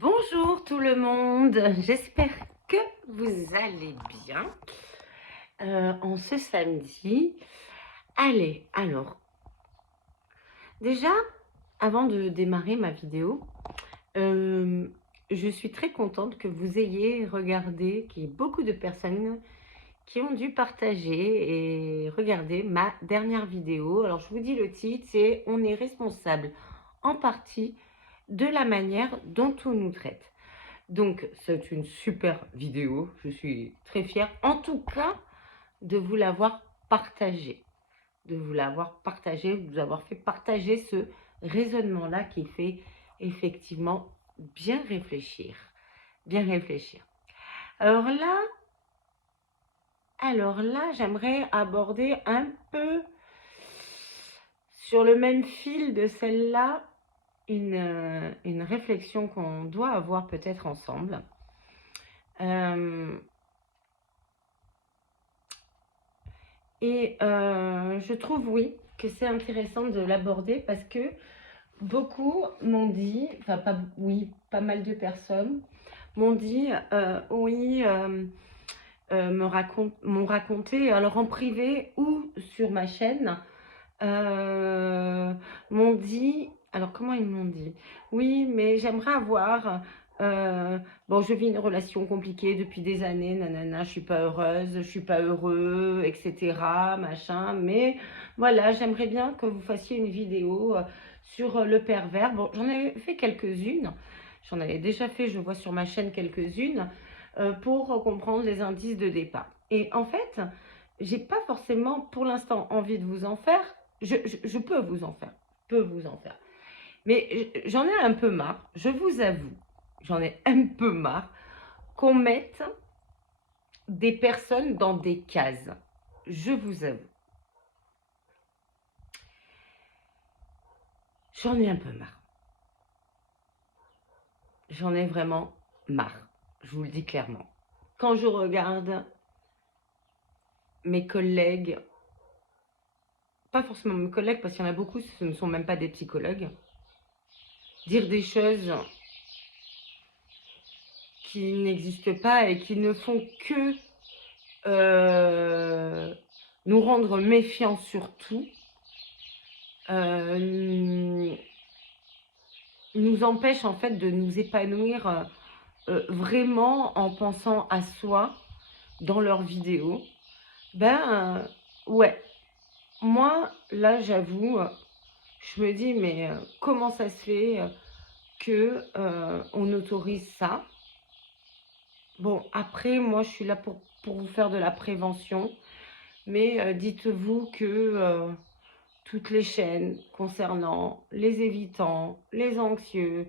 Bonjour tout le monde, j'espère que vous allez bien en ce samedi. Allez, alors, déjà, avant de démarrer ma vidéo, euh, je suis très contente que vous ayez regardé, qu'il y ait beaucoup de personnes qui ont dû partager et regarder ma dernière vidéo. Alors, je vous dis le titre, c'est « On est responsable en partie de la manière dont on nous traite ». Donc, c'est une super vidéo. Je suis très fière, en tout cas, de vous l'avoir partagée. De vous avoir fait partager ce raisonnement-là qui fait effectivement bien réfléchir. Bien réfléchir. Alors là, j'aimerais aborder un peu sur le même fil de celle-là une réflexion qu'on doit avoir peut-être ensemble. Je trouve, oui, que c'est intéressant de l'aborder parce que beaucoup m'ont dit, enfin, pas mal de personnes m'ont dit, oui, m'ont raconté, alors en privé ou sur ma chaîne, m'ont dit, alors comment ils m'ont dit? Oui, mais j'aimerais avoir, bon, je vis une relation compliquée depuis des années, nanana, je suis pas heureuse, je suis pas heureux, etc., machin, mais voilà, j'aimerais bien que vous fassiez une vidéo sur le pervers. Bon, j'en ai fait quelques-unes, j'en avais déjà fait, je vois sur ma chaîne quelques-unes, pour comprendre les indices de départ. Et en fait, j'ai pas forcément pour l'instant envie de vous en faire. Je peux vous en faire, mais j'en ai un peu marre, je vous avoue, j'en ai un peu marre qu'on mette des personnes dans des cases. Je vous avoue. J'en ai un peu marre. J'en ai vraiment marre. Je vous le dis clairement. Quand je regarde mes collègues, pas forcément mes collègues, parce qu'il y en a beaucoup, ce ne sont même pas des psychologues, dire des choses qui n'existent pas et qui ne font que nous rendre méfiants sur tout, nous empêche en fait de nous épanouir vraiment en pensant à soi dans leurs vidéos. Ouais, moi là j'avoue, je me dis mais comment ça se fait que on autorise ça? Bon, après moi je suis là pour vous faire de la prévention, mais dites-vous que toutes les chaînes concernant les évitants, les anxieux,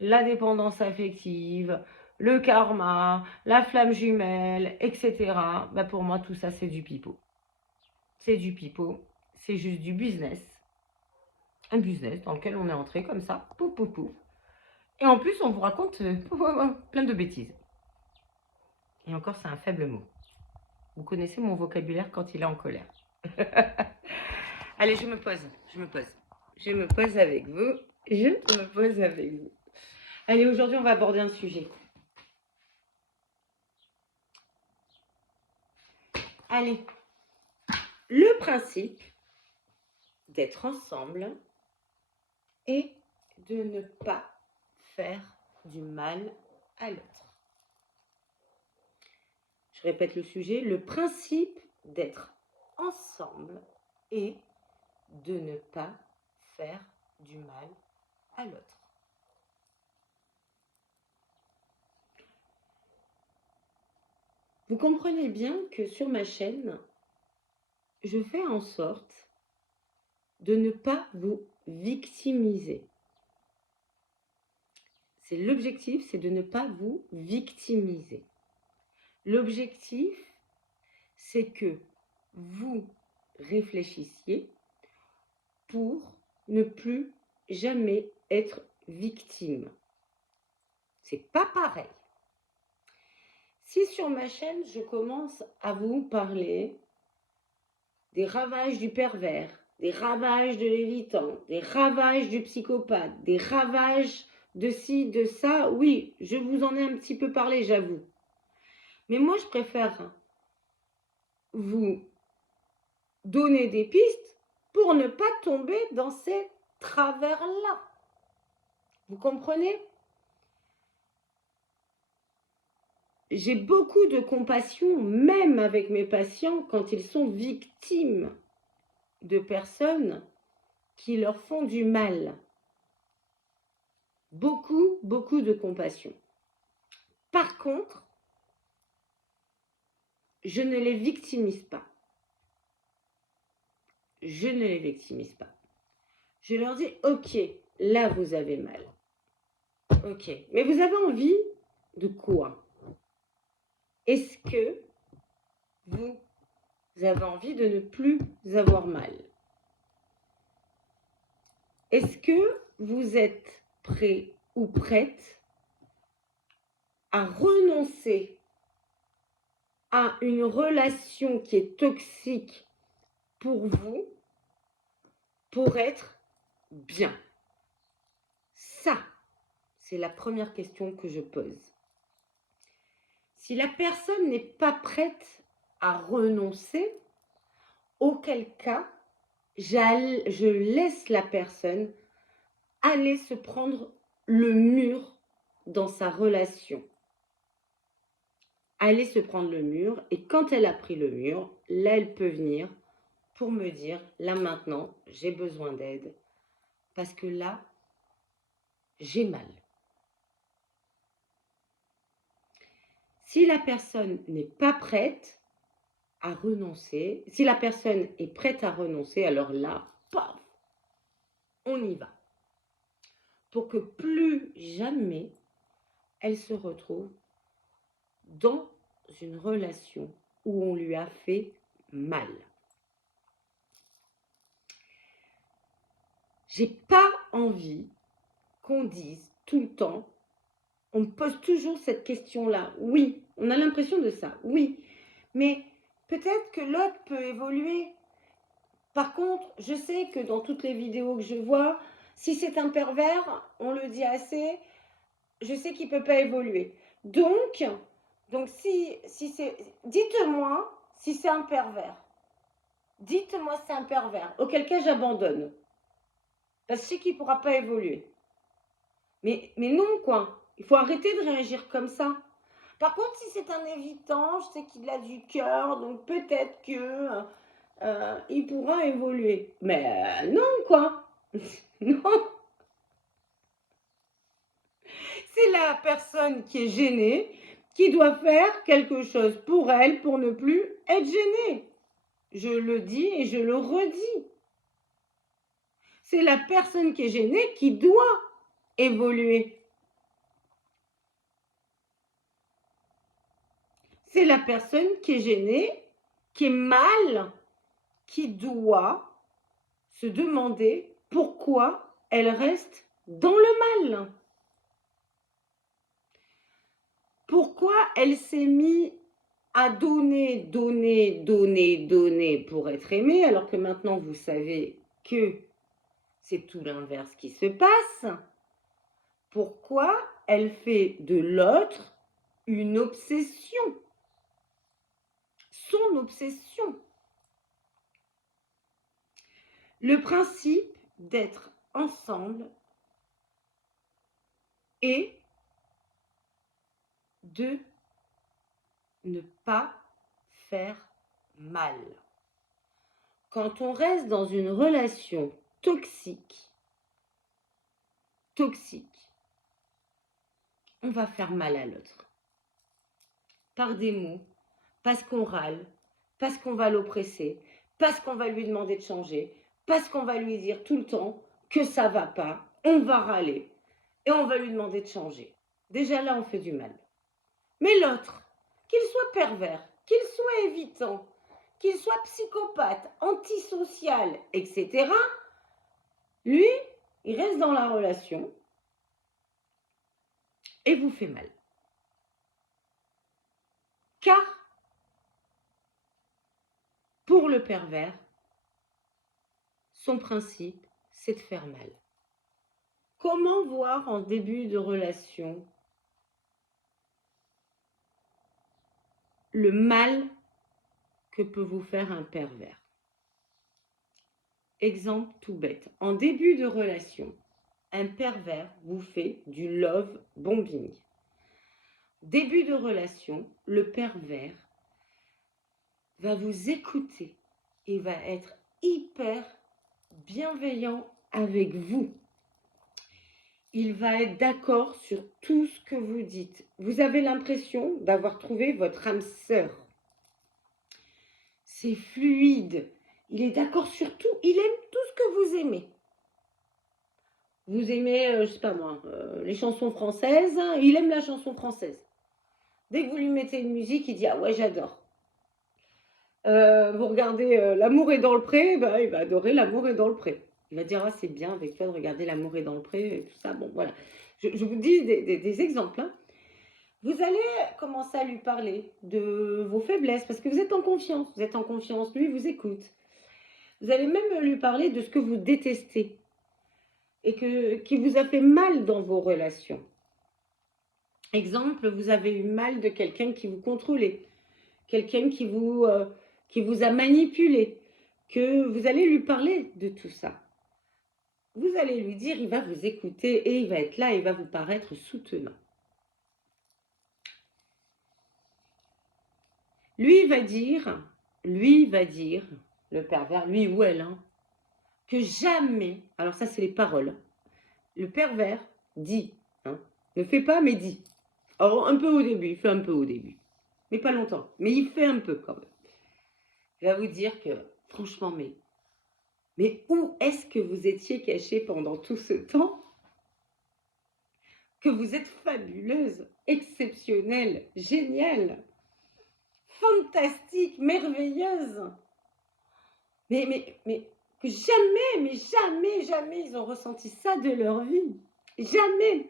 la dépendance affective, le karma, la flamme jumelle, etc. Bah pour moi, tout ça, c'est du pipeau. C'est du pipeau. C'est juste du business. Un business dans lequel on est entré comme ça, pouf, pouf, pouf. Et en plus, on vous raconte plein de bêtises. Et encore, c'est un faible mot. Vous connaissez mon vocabulaire quand il est en colère. Allez, je me pose. Je me pose avec vous. Allez, aujourd'hui, on va aborder un sujet. Allez, le principe d'être ensemble et de ne pas faire du mal à l'autre. Je répète le sujet, le principe d'être ensemble et de ne pas faire du mal à l'autre. Vous comprenez bien que sur ma chaîne, je fais en sorte de ne pas vous victimiser. C'est l'objectif, c'est de ne pas vous victimiser. L'objectif, c'est que vous réfléchissiez pour ne plus jamais être victime. C'est pas pareil. Si sur ma chaîne, je commence à vous parler des ravages du pervers, des ravages de l'évitant, des ravages du psychopathe, des ravages de ci, de ça. Oui, je vous en ai un petit peu parlé, j'avoue. Mais moi, je préfère vous donner des pistes pour ne pas tomber dans ces travers-là. Vous comprenez? J'ai beaucoup de compassion, même avec mes patients, quand ils sont victimes de personnes qui leur font du mal. Beaucoup, beaucoup de compassion. Par contre, je ne les victimise pas. Je ne les victimise pas. Je leur dis, ok, là vous avez mal. Ok, mais vous avez envie de quoi? Est-ce que vous avez envie de ne plus avoir mal? Est-ce que vous êtes prêt ou prête à renoncer à une relation qui est toxique pour vous pour être bien? Ça, c'est la première question que je pose. Si la personne n'est pas prête à renoncer, auquel cas, je laisse la personne aller se prendre le mur dans sa relation. Aller se prendre le mur, et quand elle a pris le mur, là, elle peut venir pour me dire, là maintenant, j'ai besoin d'aide, parce que là, j'ai mal. Si la personne n'est pas prête à renoncer, si la personne est prête à renoncer, alors là, paf, on y va. Pour que plus jamais elle se retrouve dans une relation où on lui a fait mal. J'ai pas envie qu'on dise tout le temps, on me pose toujours cette question-là. Oui, on a l'impression de ça, oui. Mais peut-être que l'autre peut évoluer. Par contre, je sais que dans toutes les vidéos que je vois, si c'est un pervers, on le dit assez, je sais qu'il ne peut pas évoluer. Donc si c'est... Dites-moi si c'est un pervers. Dites-moi si c'est un pervers. Auquel cas, j'abandonne. Parce que je sais qu'il ne pourra pas évoluer. Mais non, quoi. Il faut arrêter de réagir comme ça. Par contre, si c'est un évitant, je sais qu'il a du cœur, donc peut-être que il pourra évoluer. Mais non, quoi. Non. C'est la personne qui est gênée qui doit faire quelque chose pour elle pour ne plus être gênée. Je le dis et je le redis. C'est la personne qui est gênée qui doit évoluer. C'est la personne qui est gênée, qui est mal, qui doit se demander pourquoi elle reste dans le mal. Pourquoi elle s'est mise à donner pour être aimée, alors que maintenant vous savez que c'est tout l'inverse qui se passe. Pourquoi elle fait de l'autre une obsession? Son obsession. Le principe d'être ensemble est de ne pas faire mal. Quand on reste dans une relation toxique, on va faire mal à l'autre. Par des mots, parce qu'on râle, parce qu'on va l'oppresser, parce qu'on va lui demander de changer, parce qu'on va lui dire tout le temps que ça va pas, on va râler et on va lui demander de changer. Déjà là, on fait du mal. Mais l'autre, qu'il soit pervers, qu'il soit évitant, qu'il soit psychopathe, antisocial, etc., lui, il reste dans la relation et vous fait mal. Car, pour le pervers, son principe, c'est de faire mal. Comment voir en début de relation le mal que peut vous faire un pervers? Exemple tout bête. En début de relation, un pervers vous fait du love bombing. Début de relation, le pervers va vous écouter et va être hyper bienveillant avec vous. Il va être d'accord sur tout ce que vous dites. Vous avez l'impression d'avoir trouvé votre âme sœur. C'est fluide. Il est d'accord sur tout. Il aime tout ce que vous aimez. Vous aimez, je sais pas moi, les chansons françaises. Il aime la chanson française. Dès que vous lui mettez une musique, il dit ah ouais j'adore. Vous regardez L'amour est dans le pré, bah, il va adorer L'amour est dans le pré. Il va dire ah c'est bien avec toi de regarder L'amour est dans le pré et tout ça. Bon voilà. Je vous dis des exemples. Hein. Vous allez commencer à lui parler de vos faiblesses parce que vous êtes en confiance. Vous êtes en confiance, lui vous écoute. Vous allez même lui parler de ce que vous détestez et qui vous a fait mal dans vos relations. Exemple, vous avez eu mal de quelqu'un qui vous contrôlait, quelqu'un qui vous a manipulé, que vous allez lui parler de tout ça. Vous allez lui dire, il va vous écouter et il va être là, il va vous paraître soutenant. Lui va dire, le pervers, lui ou elle, hein, que jamais, alors ça c'est les paroles, le pervers dit, hein, ne fait pas mais dit. Alors un peu au début, il fait un peu au début, mais pas longtemps, mais il fait un peu quand même. Il va vous dire que, franchement, mais où est-ce que vous étiez caché pendant tout ce temps? Que vous êtes fabuleuse, exceptionnelle, géniale, fantastique, merveilleuse. Mais que jamais ils ont ressenti ça de leur vie. Jamais.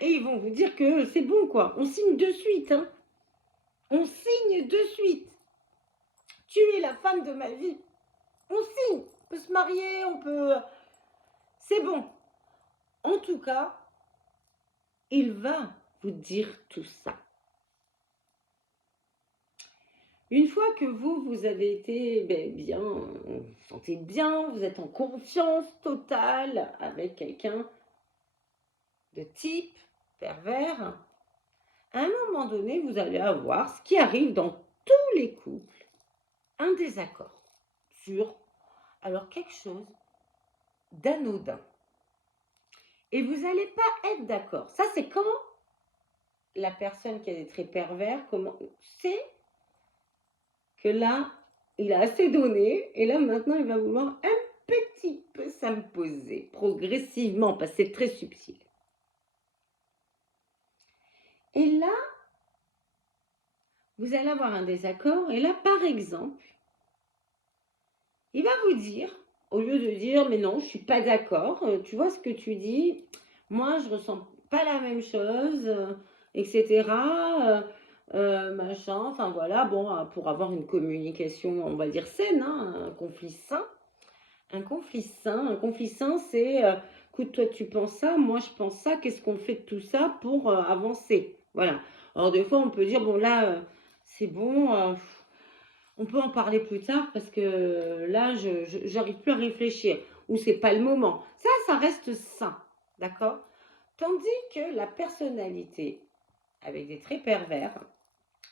Et ils vont vous dire que c'est bon quoi, on signe de suite. Hein. On signe de suite. Tu es la femme de ma vie. On signe. On peut se marier, on peut... C'est bon. En tout cas, il va vous dire tout ça. Une fois que vous avez été bien, vous vous sentez bien, vous êtes en confiance totale avec quelqu'un de type pervers, à un moment donné, vous allez avoir ce qui arrive dans tous les couples, un désaccord sur alors quelque chose d'anodin. Et vous n'allez pas être d'accord. Ça, c'est quand la personne qui a des traits pervers sait que là, il a assez donné et là, maintenant, il va vouloir un petit peu s'imposer progressivement parce que c'est très subtil. Et là, vous allez avoir un désaccord et là, par exemple, il va vous dire, au lieu de dire mais non, je suis pas d'accord, tu vois ce que tu dis, moi je ressens pas la même chose, etc. Machin, enfin voilà, bon, pour avoir une communication, on va dire saine, hein, un conflit sain. Un conflit sain, c'est écoute, toi tu penses ça, moi je pense ça, qu'est-ce qu'on fait de tout ça pour avancer? Voilà. Alors des fois on peut dire bon là c'est bon, on peut en parler plus tard parce que là j'arrive plus à réfléchir ou c'est pas le moment. Ça reste sain, d'accord? Tandis que la personnalité avec des traits pervers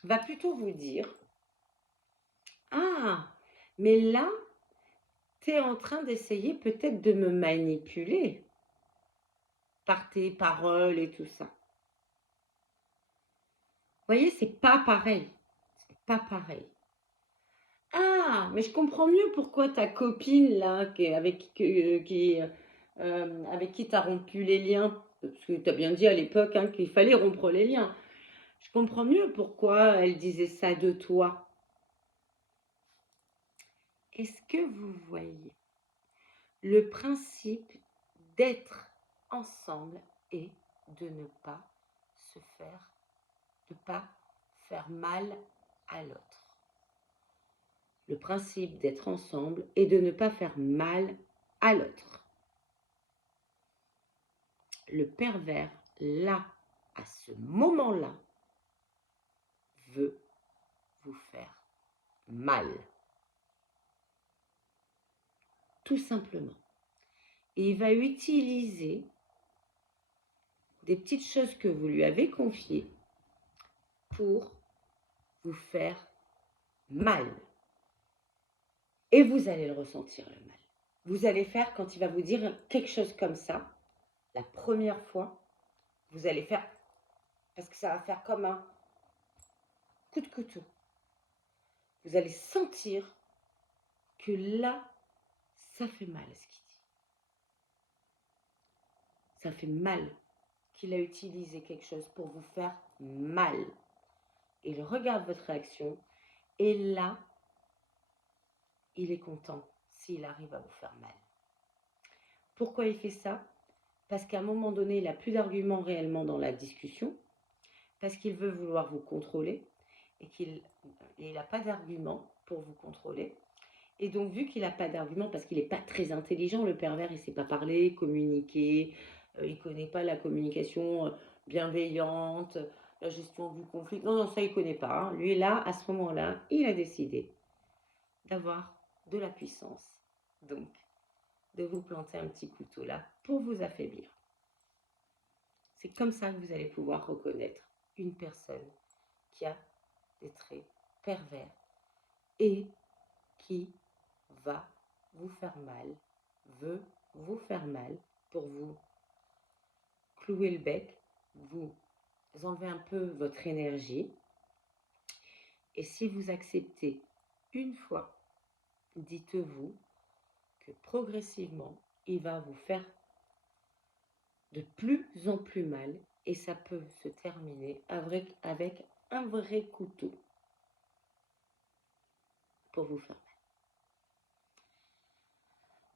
va plutôt vous dire ah mais là tu es en train d'essayer peut-être de me manipuler par tes paroles et tout ça. Vous voyez, c'est pas pareil. C'est pas pareil. Ah, mais je comprends mieux pourquoi ta copine là, avec qui tu as rompu les liens, parce que tu as bien dit à l'époque hein, qu'il fallait rompre les liens. Je comprends mieux pourquoi elle disait ça de toi. Est-ce que vous voyez le principe d'être ensemble et de ne pas se faire, de pas faire mal à l'autre. Le principe d'être ensemble et de ne pas faire mal à l'autre. le pervers, là, à ce moment-là, veut vous faire mal. Tout simplement. Et il va utiliser des petites choses que vous lui avez confiées pour vous faire mal. Et vous allez le ressentir, le mal. Vous allez faire, quand il va vous dire quelque chose comme ça, la première fois, vous allez faire, parce que ça va faire comme un coup de couteau. Vous allez sentir que là, ça fait mal ce qu'il dit. Ça fait mal qu'il a utilisé quelque chose pour vous faire mal. Il regarde votre réaction et là, il est content s'il arrive à vous faire mal. Pourquoi il fait ça? Parce qu'à un moment donné, il n'a plus d'arguments réellement dans la discussion, parce qu'il veut vouloir vous contrôler et qu'il n'a pas d'argument pour vous contrôler. Et donc, vu qu'il n'a pas d'argument, parce qu'il n'est pas très intelligent, le pervers, il ne sait pas parler, communiquer, il ne connaît pas la communication bienveillante, la gestion du conflit. Non, ça, il ne connaît pas. Hein. Lui, là, à ce moment-là, il a décidé d'avoir de la puissance. Donc, de vous planter un petit couteau là pour vous affaiblir. C'est comme ça que vous allez pouvoir reconnaître une personne qui a des traits pervers et qui va vous faire mal, veut vous faire mal pour vous clouer le bec, vous enlever un peu votre énergie. Et si vous acceptez une fois, dites-vous que progressivement, il va vous faire de plus en plus mal et ça peut se terminer avec un vrai couteau pour vous faire mal.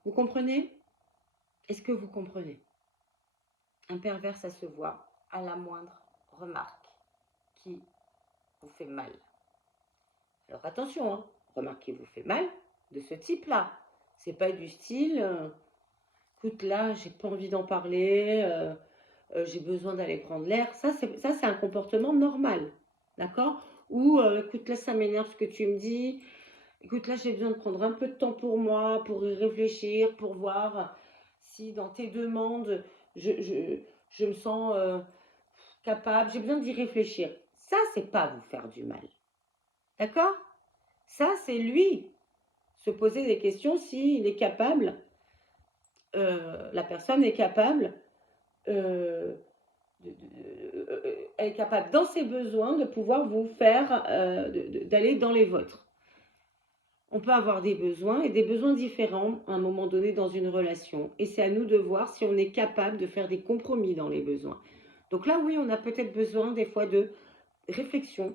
Vous comprenez? Est-ce que vous comprenez? Un pervers, ça se voit à la moindre remarque qui vous fait mal. Alors attention, hein, remarque qui vous fait mal de ce type-là. C'est pas du style, écoute là, j'ai pas envie d'en parler, j'ai besoin d'aller prendre l'air. Ça, c'est un comportement normal, d'accord? Ou écoute là, ça m'énerve ce que tu me dis. Écoute là, j'ai besoin de prendre un peu de temps pour moi, pour y réfléchir, pour voir si dans tes demandes, je me sens capable. J'ai besoin d'y réfléchir. Ça, c'est pas vous faire du mal, d'accord? Ça, c'est lui se poser des questions s'il est capable, la personne est capable, est capable dans ses besoins de pouvoir vous faire, d'aller dans les vôtres. On peut avoir des besoins et des besoins différents à un moment donné dans une relation. Et c'est à nous de voir si on est capable de faire des compromis dans les besoins. Donc là, oui, on a peut-être besoin des fois de réflexion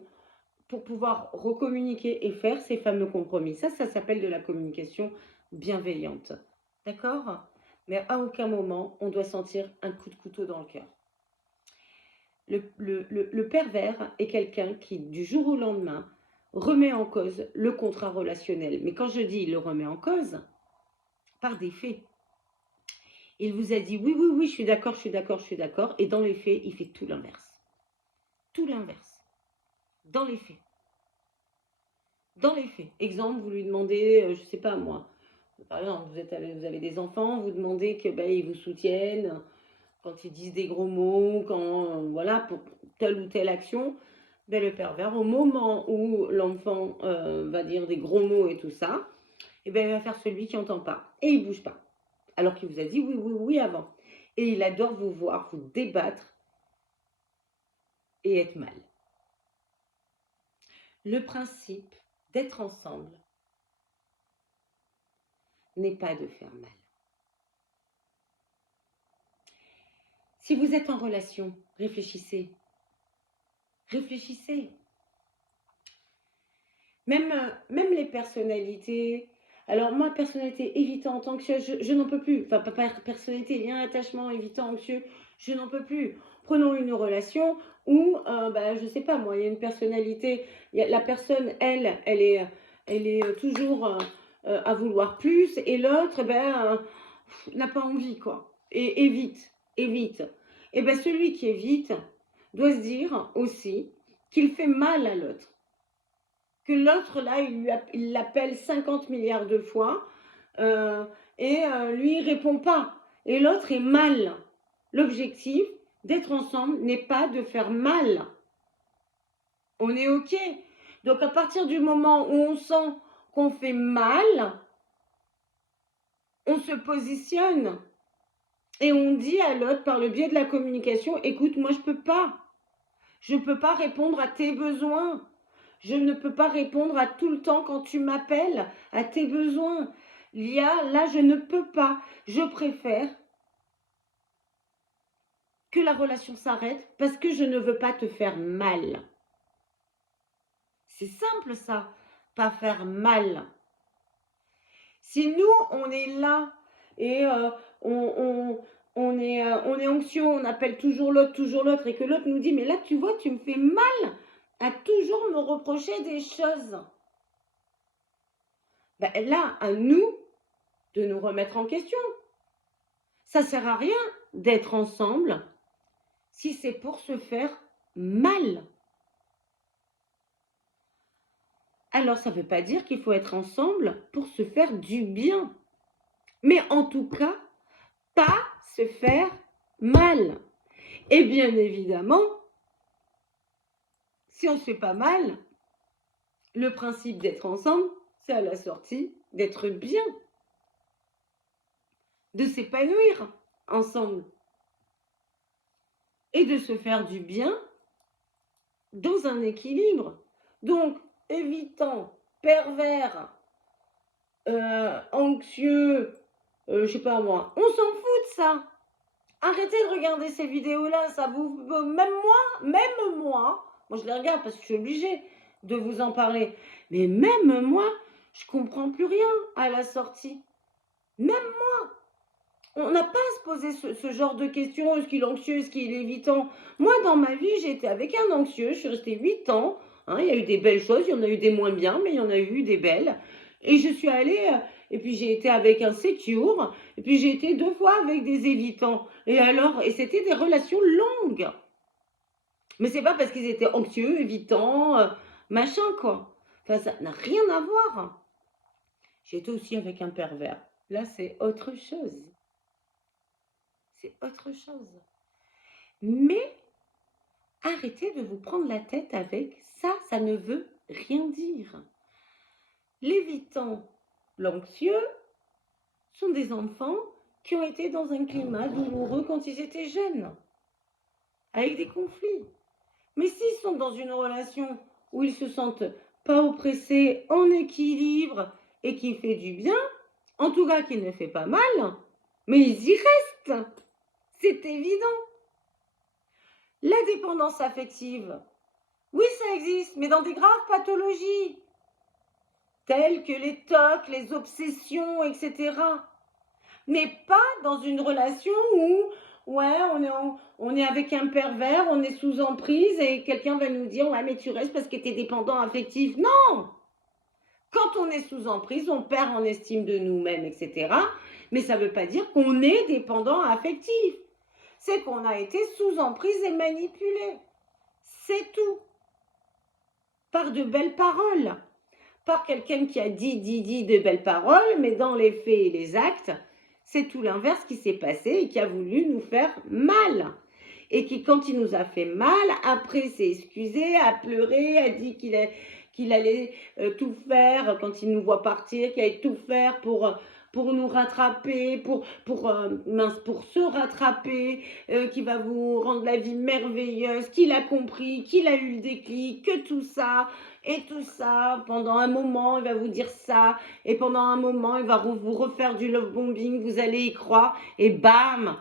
pour pouvoir recommuniquer et faire ces fameux compromis. Ça s'appelle de la communication bienveillante. D'accord? Mais à aucun moment, on doit sentir un coup de couteau dans le cœur. Le pervers est quelqu'un qui, du jour au lendemain, remet en cause le contrat relationnel. Mais quand je dis il le remet en cause, par des faits. Il vous a dit oui, oui, oui, je suis d'accord, je suis d'accord, je suis d'accord. Et dans les faits, il fait tout l'inverse. Tout l'inverse. Dans les faits. Dans les faits. Exemple, vous lui demandez, je ne sais pas moi, par exemple, vous avez des enfants, vous demandez que ils vous soutiennent quand ils disent des gros mots, quand voilà, pour telle ou telle action. Le pervers, au moment où l'enfant va dire des gros mots et tout ça, il va faire celui qui n'entend pas. Et il ne bouge pas. Alors qu'il vous a dit oui, oui, oui avant. Et il adore vous voir, vous débattre et être mal. Le principe d'être ensemble n'est pas de faire mal. Si vous êtes en relation, réfléchissez. Réfléchissez. Même les personnalités. Alors moi, personnalité évitante, anxieuse, je n'en peux plus. Enfin, pas personnalité, lien, attachement, évitant, anxieux, je n'en peux plus. Prenons une relation où, je ne sais pas moi, il y a une personnalité, la personne, elle est toujours à vouloir plus et l'autre, n'a pas envie, quoi. Et évite. Et bien celui qui évite doit se dire aussi qu'il fait mal à l'autre. Que l'autre, là, il l'appelle 50 milliards de fois lui, il répond pas. Et l'autre est mal. L'objectif d'être ensemble n'est pas de faire mal. On est OK. Donc, à partir du moment où on sent qu'on fait mal, on se positionne et on dit à l'autre par le biais de la communication, écoute, moi, je peux pas. Je ne peux pas répondre à tes besoins. Je ne peux pas répondre à tout le temps quand tu m'appelles, à tes besoins. Là, je ne peux pas. Je préfère que la relation s'arrête parce que je ne veux pas te faire mal. C'est simple ça, pas faire mal. Si nous, on est là et on est anxieux, on appelle toujours l'autre, et que l'autre nous dit, mais là, tu vois, tu me fais mal à toujours me reprocher des choses. Ben là, à nous de nous remettre en question. Ça sert à rien d'être ensemble si c'est pour se faire mal. Alors, ça ne veut pas dire qu'il faut être ensemble pour se faire du bien. Mais en tout cas, pas se faire mal. Et bien évidemment, si on ne se fait pas mal, le principe d'être ensemble, c'est à la sortie d'être bien, de s'épanouir ensemble et de se faire du bien dans un équilibre. Donc, évitant, pervers, anxieux, je sais pas moi, on s'en fout de ça. Arrêtez de regarder ces vidéos-là, ça vous... Même moi, je les regarde parce que je suis obligée de vous en parler, mais même moi, je comprends plus rien à la sortie. Même moi, on n'a pas à se poser ce genre de questions, est-ce qu'il est anxieux, est-ce qu'il est évitant. Moi, dans ma vie, j'ai été avec un anxieux, je suis restée 8 ans, il y a eu des belles choses, il y en a eu des moins bien, mais il y en a eu des belles. Et je suis allée, et puis j'ai été avec un secure, et puis j'ai été 2 fois avec des évitants. Et alors, et c'était des relations longues. Mais c'est pas parce qu'ils étaient anxieux, évitants, machin quoi. Enfin, ça n'a rien à voir. J'ai été aussi avec un pervers. Là, c'est autre chose. C'est autre chose. Mais arrêtez de vous prendre la tête avec ça, ça ne veut rien dire. L'évitant, l'anxieux, sont des enfants qui ont été dans un climat douloureux quand ils étaient jeunes, avec des conflits. Mais s'ils sont dans une relation où ils se sentent pas oppressés, en équilibre et qui fait du bien, en tout cas qui ne fait pas mal, mais ils y restent. C'est évident. La dépendance affective, oui, ça existe, mais dans des graves pathologies, telles que les TOC, les obsessions, etc. Mais pas dans une relation où, ouais, on est avec un pervers, on est sous emprise et quelqu'un va nous dire, ouais, mais tu restes parce que tu es dépendant affectif. Non! Quand on est sous emprise, on perd en estime de nous-mêmes, etc. Mais ça ne veut pas dire qu'on est dépendant affectif. C'est qu'on a été sous emprise et manipulé. C'est tout. Par de belles paroles. Par quelqu'un qui a dit de belles paroles, mais dans les faits et les actes, c'est tout l'inverse qui s'est passé et qui a voulu nous faire mal. Et qui, quand il nous a fait mal, après s'est excusé, a pleuré, a dit qu'il allait tout faire quand il nous voit partir, qu'il allait tout faire pour nous rattraper, pour se rattraper, qui va vous rendre la vie merveilleuse, qu'il a compris, qu'il a eu le déclic, que tout ça, et tout ça, pendant un moment, il va vous dire ça, et pendant un moment, il va vous refaire du love bombing, vous allez y croire, et bam,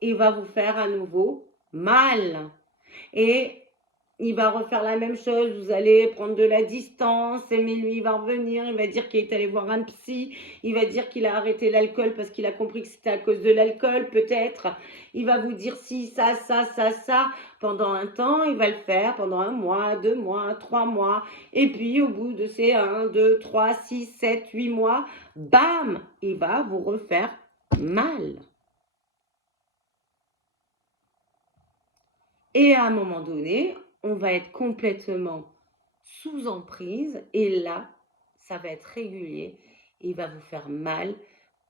il va vous faire à nouveau mal. Et il va refaire la même chose, vous allez prendre de la distance, mais lui, il va revenir, il va dire qu'il est allé voir un psy, il va dire qu'il a arrêté l'alcool parce qu'il a compris que c'était à cause de l'alcool, peut-être. Il va vous dire si, ça, pendant un temps, il va le faire pendant 1 mois, 2 mois, 3 mois, et puis au bout de ces 1, 2, 3, 6, 7, 8 mois, bam, il va vous refaire mal. Et à un moment donné, on va être complètement sous emprise et là, ça va être régulier. Il va vous faire mal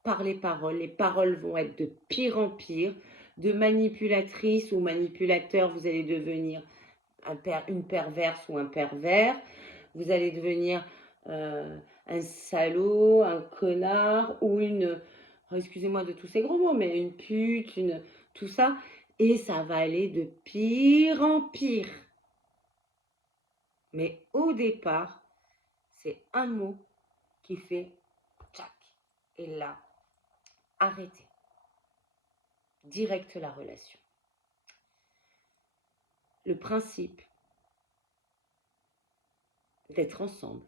par les paroles. Les paroles vont être de pire en pire. De manipulatrice ou manipulateur, vous allez devenir une perverse ou un pervers. Vous allez devenir un salaud, un connard ou une, oh, excusez-moi de tous ces gros mots, mais une pute, tout ça. Et ça va aller de pire en pire. Mais au départ, c'est un mot qui fait tchac. Et là, arrêtez. Direct la relation. Le principe d'être ensemble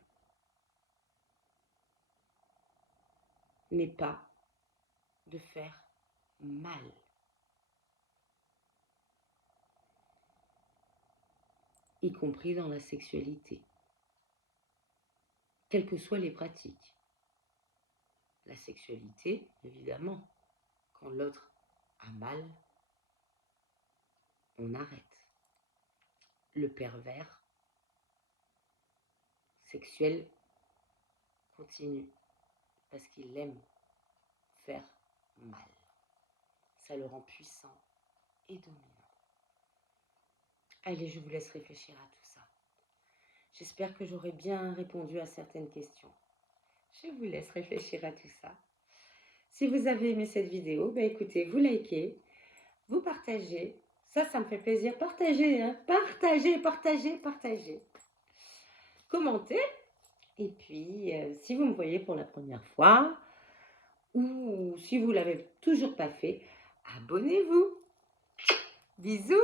n'est pas de faire mal. Y compris dans la sexualité. Quelles que soient les pratiques. La sexualité, évidemment, quand l'autre a mal, on arrête. Le pervers sexuel continue parce qu'il aime faire mal. Ça le rend puissant et dominant. Allez, je vous laisse réfléchir à tout ça. J'espère que j'aurai bien répondu à certaines questions. Je vous laisse réfléchir à tout ça. Si vous avez aimé cette vidéo, écoutez, vous likez, vous partagez. Ça me fait plaisir. Partagez, hein. Partagez. Commentez. Et puis, si vous me voyez pour la première fois, ou si vous ne l'avez toujours pas fait, abonnez-vous. Bisous.